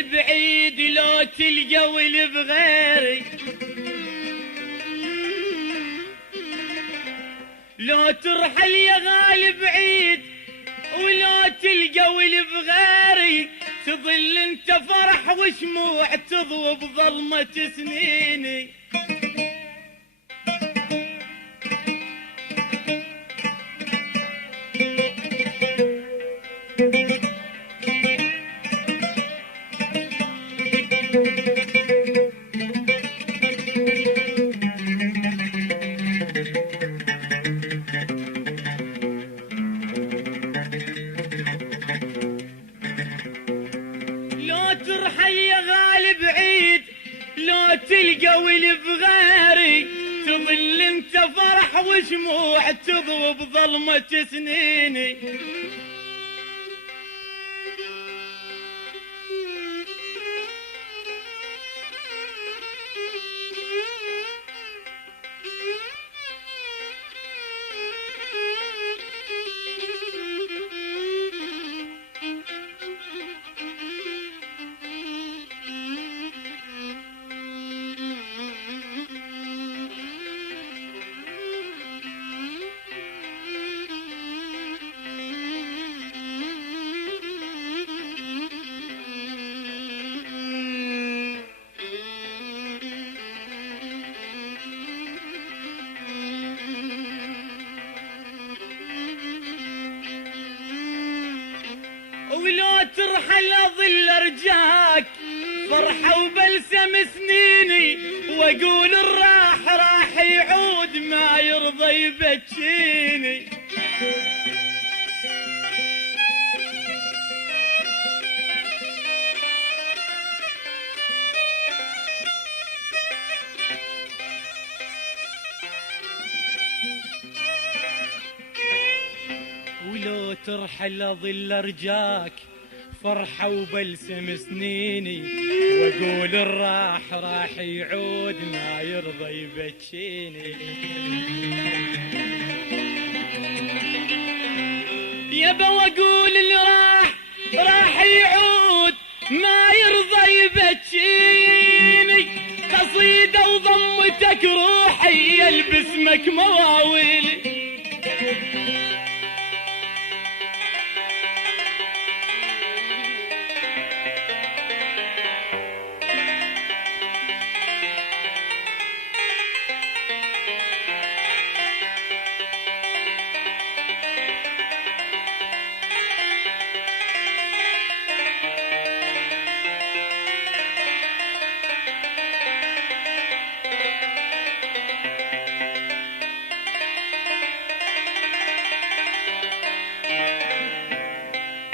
غالي بعيد لو تلقى واللي بغيري، لو ترحل يا غالي بعيد ولو تلقى واللي بغيري، تظل انت فرح وشموع تضوى بظلمة سنيني. لو ترحل يا غالي بعيد لو تلقى واللي بغيري، تظل انت فرح وشموع تضوى بظلمة سنيني. ولو ترحل اظل ارجاك فرحة وبلسم سنيني، واقول الراح راح يعود ما يرضى يبكيني. ولو ترحل اظل ارجاك فرحة وبلسم سنيني، واقول الراح راح يعود ما يرضى يبكيني. يبا واقول اللي راح يعود ما يرضى يبكيني. قصيدة وضمتك روحي يلبس اسمك مواويلي.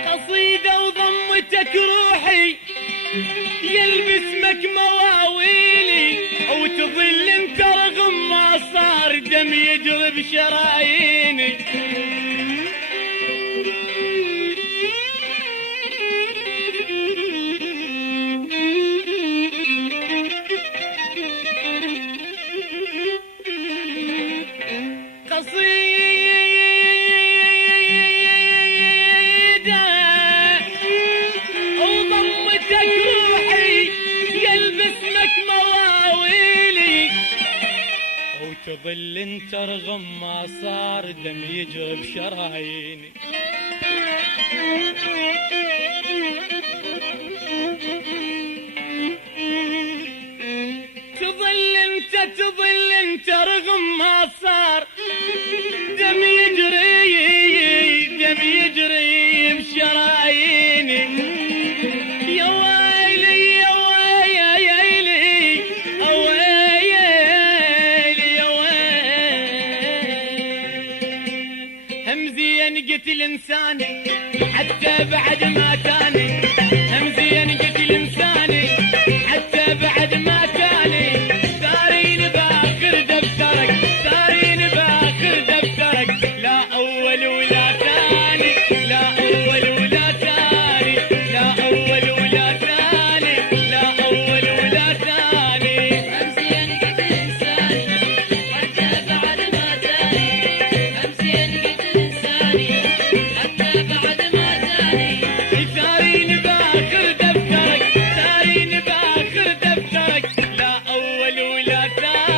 قصيدة وضمتك روحي يلبس اسمك مواويلي، وتظل انت رغم ما صار دم يجري بشراييني. تظل انت رغم ما صار دم يجري بشراييني. تظل انت رغم ما صار دم يجري بشراييني. يا ويلي يا ويلي قتل انساني حتى بعد ما تاني، همزين قتل انساني حتى بعد ما تاني. ثارين باخر دفترك ثارين باخر دفترك، لا اول ولا ثاني لا اول ولا ثاني لا اول ولا ثاني لا اول ولا ثاني. همزين قتل انساني حتى بعد ما تاني، همزين قتل انساني حتى بعد ما تاني. ثارين باخر يا ثاني